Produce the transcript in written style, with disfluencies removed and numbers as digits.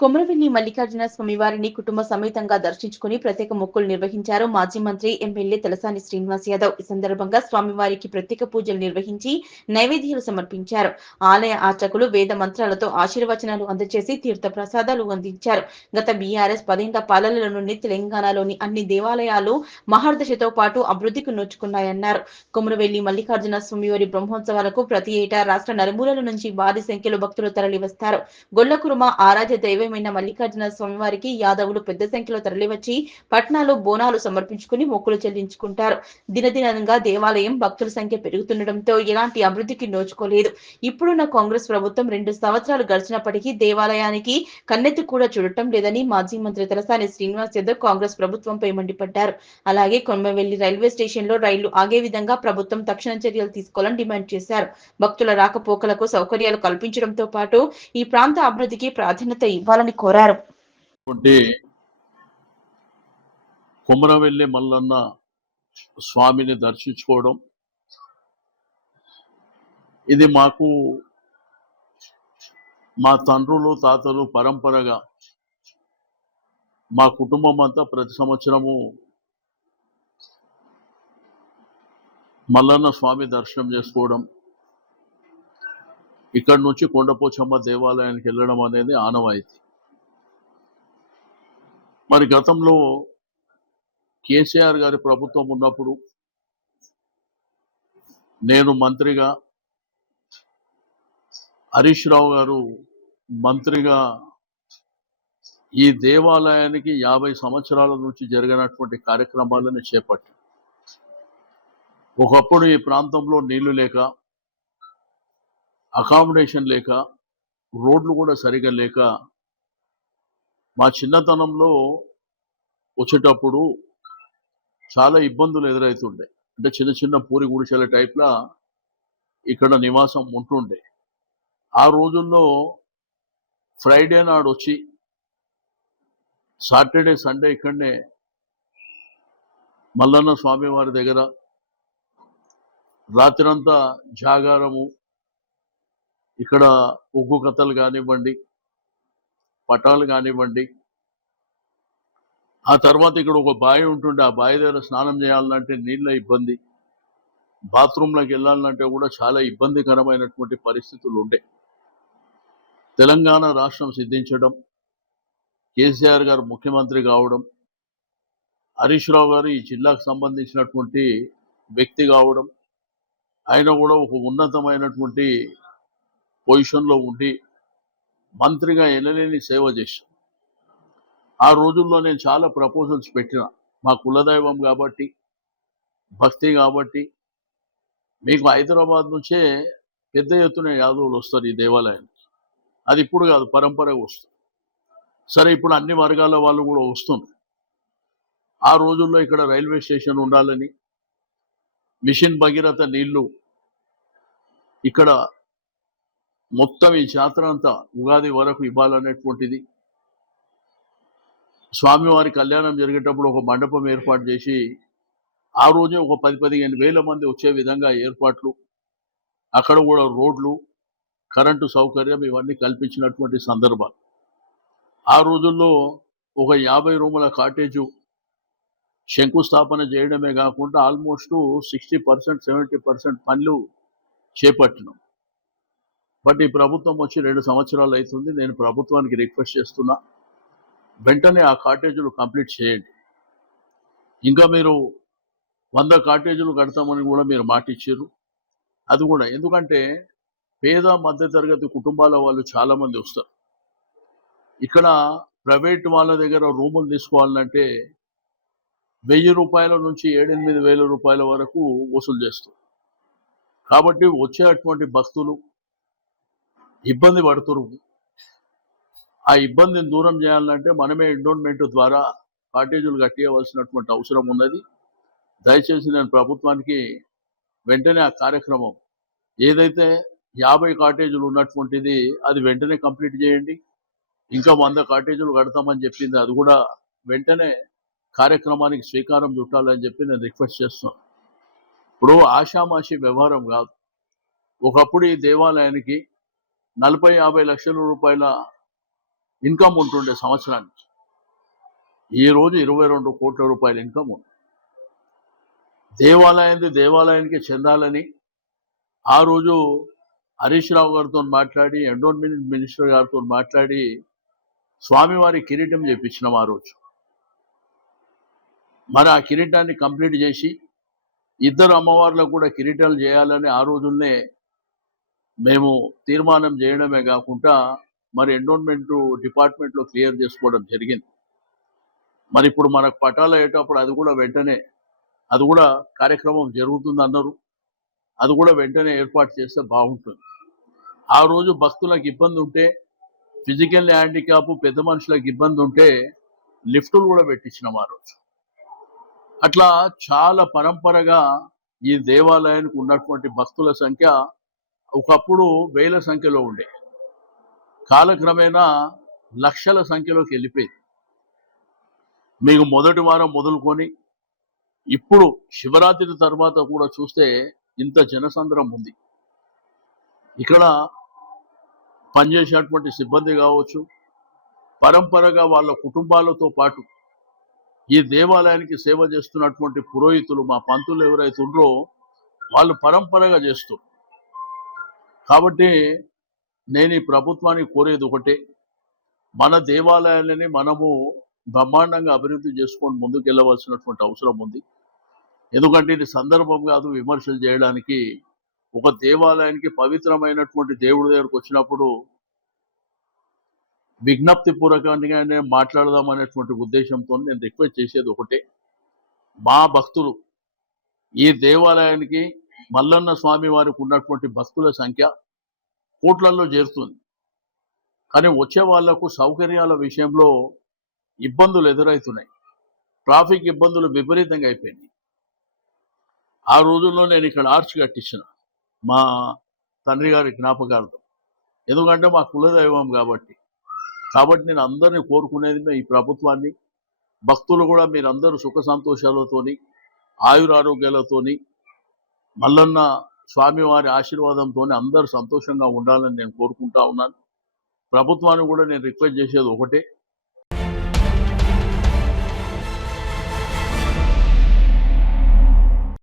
కొమరవెల్లి మల్లికార్జున స్వామివారిని కుటుంబ సమేతంగా దర్శించుకుని ప్రత్యేక మొక్కులు నిర్వహించారు మాజీ మంత్రి ఎమ్మెల్యే తలసాని శ్రీనివాస్ యాదవ్. ఈ సందర్భంగా స్వామివారికి ప్రత్యేక పూజలు నిర్వహించి నైవేద్యాలు సమర్పించారు. ఆలయ అర్చకులు వేద మంత్రాలతో ఆశీర్వచనాలు అందజేసి తీర్థ ప్రసాదాలు అందించారు. గత బీఆర్ఎస్ 10 ఏళ్ల పాలనలో నుండి తెలంగాణలోని అన్ని దేవాలయాలు మహర్దశతో పాటు అభివృద్ధికి నోచుకున్నాయన్నారు. కొమరవెల్లి మల్లికార్జున స్వామివారి బ్రహ్మోత్సవాలకు ప్రతి ఏటా రాష్ట్ర నలుమూలల నుంచి భారీ సంఖ్యలో భక్తులు తరలివస్తారు. గొల్లకురుమ ఆరాధ్య దైవమైన మల్లికార్జున స్వామివారికి యాదవులు పెద్ద సంఖ్యలో తరలివచ్చి పట్నాలు బోనాలు సమర్పించుకుని మొక్కులు చెల్లించుకుంటారు. దినదినంగా దేవాలయం భక్తుల సంఖ్య పెరుగుతుండటంతో ఎలాంటి అభివృద్ధికి నోచుకోలేదు. ఇప్పుడున్న కాంగ్రెస్ ప్రభుత్వం 2 సంవత్సరాలు గడిచినప్పటికీ దేవాలయానికి కన్నెత్తి కూడా చూడటం లేదని మాజీ మంత్రి తలసాని శ్రీనివాస్ యాదవ్ కాంగ్రెస్ ప్రభుత్వంపై మండిపడ్డారు. అలాగే కొమరవెల్లి రైల్వే స్టేషన్లో రైళ్లు ఆగే విధంగా ప్రభుత్వం తక్షణ చర్యలు తీసుకోవాలని డిమాండ్ చేశారు. భక్తుల రాకపోకలకు సౌకర్యాలు కల్పించడంతో పాటు ఈ ప్రాంత అభివృద్ధికి ప్రాధాన్యత ఇవ్వాలని కోరారు. కొమరవెల్లి మల్లన్న స్వామిని దర్శించుకోవడం ఇది మాకు మా తండ్రులు తాతలు పరంపరగా మా కుటుంబం అంతా ప్రతి సంవత్సరము మల్లన్న స్వామి దర్శనం చేసుకోవడం, ఇక్కడి నుంచి కొండపోచమ్మ దేవాలయానికి వెళ్ళడం అనేది ఆనవాయితీ. మరి గతంలో కేసీఆర్ గారి ప్రభుత్వం ఉన్నప్పుడు నేను మంత్రిగా, హరీష్ రావు గారు మంత్రిగా ఈ దేవాలయానికి 50 సంవత్సరాల నుంచి జరిగినటువంటి కార్యక్రమాలను చేపట్టాం. ఒకప్పుడు ఈ ప్రాంతంలో నీళ్లు లేక, అకామిడేషన్ లేక, రోడ్లు కూడా సరిగా లేక మా చిన్నతనంలో వచ్చేటప్పుడు చాలా ఇబ్బందులు ఎదురవుతుండే. అంటే చిన్న చిన్న పూరి గుడిసెల టైప్లా ఇక్కడ నివాసం ఉంటుండే. ఆ రోజుల్లో ఫ్రైడే నాడు వచ్చి సాటర్డే సండే ఇక్కడనే మల్లన్న స్వామి వారి దగ్గర రాత్రంతా జాగారము, ఇక్కడ ఉగ్గు కథలు కానివ్వండి, పటాలు కానివ్వండి. ఆ తర్వాత ఇక్కడ ఒక బావి ఉంటుండే, ఆ బావి దగ్గర స్నానం చేయాలంటే నీళ్ళ ఇబ్బంది, బాత్రూంలోకి వెళ్ళాలంటే కూడా చాలా ఇబ్బందికరమైనటువంటి పరిస్థితులు ఉండే. తెలంగాణ రాష్ట్రం సిద్ధించడం, కేసీఆర్ గారు ముఖ్యమంత్రి కావడం, హరీష్ రావు గారు ఈ జిల్లాకు సంబంధించినటువంటి వ్యక్తి కావడం, ఆయన కూడా ఒక ఉన్నతమైనటువంటి పొజిషన్లో ఉండి మంత్రిగా ఎనలేని సేవ చేశాం. ఆ రోజుల్లో నేను చాలా ప్రపోజల్స్ పెట్టిన, మా కులదైవం కాబట్టి, భక్తి కాబట్టి మీకు హైదరాబాద్ నుంచే పెద్ద ఎత్తున యాదవులు వస్తారు ఈ దేవాలయానికి. అది ఇప్పుడు కాదు, పరంపరగా వస్తుంది. సరే, ఇప్పుడు అన్ని వర్గాల వాళ్ళు కూడా వస్తున్నారు. ఆ రోజుల్లో ఇక్కడ రైల్వే స్టేషన్ ఉండాలని, మిషన్ భగీరథ నీళ్లు ఇక్కడ మొత్తం ఈ జాతర అంతా ఉగాది వరకు ఇవ్వాలనేటువంటిది, స్వామివారి కళ్యాణం జరిగేటప్పుడు ఒక మండపం ఏర్పాటు చేసి ఆ రోజే ఒక 10-15 వేల మంది వచ్చే విధంగా ఏర్పాట్లు, అక్కడ కూడా రోడ్లు, కరెంటు సౌకర్యం ఇవన్నీ కల్పించినటువంటి సందర్భాలు. ఆ రోజుల్లో ఒక 50 రూముల కాటేజు శంకుస్థాపన చేయడమే కాకుండా ఆల్మోస్ట్ 60%, 70% పనులు చేపట్టినాం. బట్ ఈ ప్రభుత్వం వచ్చి 2 సంవత్సరాలు అవుతుంది. నేను ప్రభుత్వానికి రిక్వెస్ట్ చేస్తున్నా, వెంటనే ఆ కాటేజీలు కంప్లీట్ చేయండి. ఇంకా మీరు 100 కాటేజీలు కడతామని కూడా మీరు మాట ఇచ్చారు. అది కూడా ఎందుకంటే పేద మధ్యతరగతి కుటుంబాల వాళ్ళు చాలామంది వస్తారు. ఇక్కడ ప్రైవేట్ వాళ్ళ దగ్గర రూములు తీసుకోవాలంటే 1000 రూపాయల నుంచి 7-8 వేల రూపాయల వరకు వసూలు చేస్తారు. కాబట్టి వచ్చేటువంటి భక్తులు ఇబ్బంది పడుతున్నారు. ఆ ఇబ్బందిని దూరం చేయాలంటే మనమే ఎండోన్మెంట్ ద్వారా కాటేజీలు కట్టేయవలసినటువంటి అవసరం ఉన్నది. దయచేసి నేను ప్రభుత్వానికి వెంటనే ఆ కార్యక్రమం ఏదైతే 50 కాటేజీలు ఉన్నటువంటిది అది వెంటనే కంప్లీట్ చేయండి. ఇంకా 100 కాటేజీలు కడతామని చెప్పింది, అది కూడా వెంటనే కార్యక్రమానికి శ్రీకారం చుట్టాలని చెప్పి నేను రిక్వెస్ట్ చేస్తున్నాను. ఇప్పుడు ఆషామాషి వ్యవహారం కాదు. ఒకప్పుడు ఈ దేవాలయానికి 40-50 లక్షల రూపాయల ఇన్కమ్ ఉంటుండే సంవత్సరానికి. ఈ రోజు 22 కోట్ల రూపాయల ఇన్కమ్ ఉంది. దేవాలయానికి చెందాలని ఆ రోజు హరీష్ రావు గారితో మాట్లాడి, ఎండోన్మెంట్ మినిస్టర్ గారితో మాట్లాడి స్వామివారి కిరీటం చేపించినాం ఆ రోజు. మరి ఆ కిరీటాన్ని కంప్లీట్ చేసి ఇద్దరు అమ్మవార్లకు కూడా కిరీటాలు చేయాలని ఆ రోజుల్నే మేము తీర్మానం చేయడమే కాకుండా మరి ఎండోన్మెంట్ డిపార్ట్మెంట్లో క్లియర్ చేసుకోవడం జరిగింది. మరి ఇప్పుడు మనకు పటాలు అయ్యేటప్పుడు అది కూడా కార్యక్రమం జరుగుతుంది అన్నారు. అది కూడా వెంటనే ఏర్పాటు చేస్తే బాగుంటుంది. ఆ రోజు భక్తులకు ఇబ్బంది ఉంటే, ఫిజికల్ హ్యాండిక్యాప్ పెద్ద మనుషులకు ఇబ్బంది ఉంటే లిఫ్టులు కూడా పెట్టించినాం ఆ రోజు. అట్లా చాలా పరంపరగా ఈ దేవాలయానికి ఉన్నటువంటి భక్తుల సంఖ్య ఒకప్పుడు వేల సంఖ్యలో ఉండే, కాలక్రమేణా లక్షల సంఖ్యలోకి వెళ్ళిపోయింది. మీకు మొదటి వారం మొదలుకొని ఇప్పుడు శివరాత్రి తర్వాత కూడా చూస్తే ఇంత జనసంద్రం ఉంది. ఇక్కడ పనిచేసేటువంటి సిబ్బంది కావచ్చు, పరంపరగా వాళ్ళ కుటుంబాలతో పాటు ఈ దేవాలయానికి సేవ చేస్తున్నటువంటి పురోహితులు, మా పంతులు ఎవరైతే ఉండ్రో వాళ్ళు పరంపరగా చేస్తారు. కాబట్టి నేను ఈ ప్రభుత్వానికి కోరేది ఒకటే, మన దేవాలయాలని మనము బ్రహ్మాండంగా అభివృద్ధి చేసుకొని ముందుకు వెళ్ళవలసినటువంటి అవసరం ఉంది. ఎందుకంటే ఇది సందర్భం కాదు విమర్శలు చేయడానికి. ఒక దేవాలయానికి పవిత్రమైనటువంటి దేవుడి దగ్గరకు వచ్చినప్పుడు విజ్ఞప్తి పూర్వకంగానే మాట్లాడదాం అనేటువంటి ఉద్దేశంతో నేను రిక్వెస్ట్ చేసేది ఒకటే, మా భక్తులు ఈ దేవాలయానికి మల్లన్న స్వామి వారికి ఉన్నటువంటి భక్తుల సంఖ్య కోట్లల్లో చేరుతుంది. కానీ వచ్చే వాళ్లకు సౌకర్యాల విషయంలో ఇబ్బందులు ఎదురవుతున్నాయి. ట్రాఫిక్ ఇబ్బందులు విపరీతంగా అయిపోయినాయి. ఆ రోజుల్లో నేను ఇక్కడ ఆర్చ్ కట్టించిన మా తండ్రి గారి జ్ఞాపకార్థం, ఎందుకంటే మా కులదైవం కాబట్టి నేను అందరినీ కోరుకునేది ఈ ప్రభుత్వాన్ని, భక్తులు కూడా మీరందరూ సుఖ సంతోషాలతోని ఆయురారోగ్యాలతోని మల్లన్న స్వామివారి ఆశీర్వాదంతో అందరూ సంతోషంగా ఉండాలని నేను కోరుకుంటా ఉన్నాను. ప్రభుత్వాన్ని కూడా నేను రిక్వెస్ట్ చేసేది ఒకటే,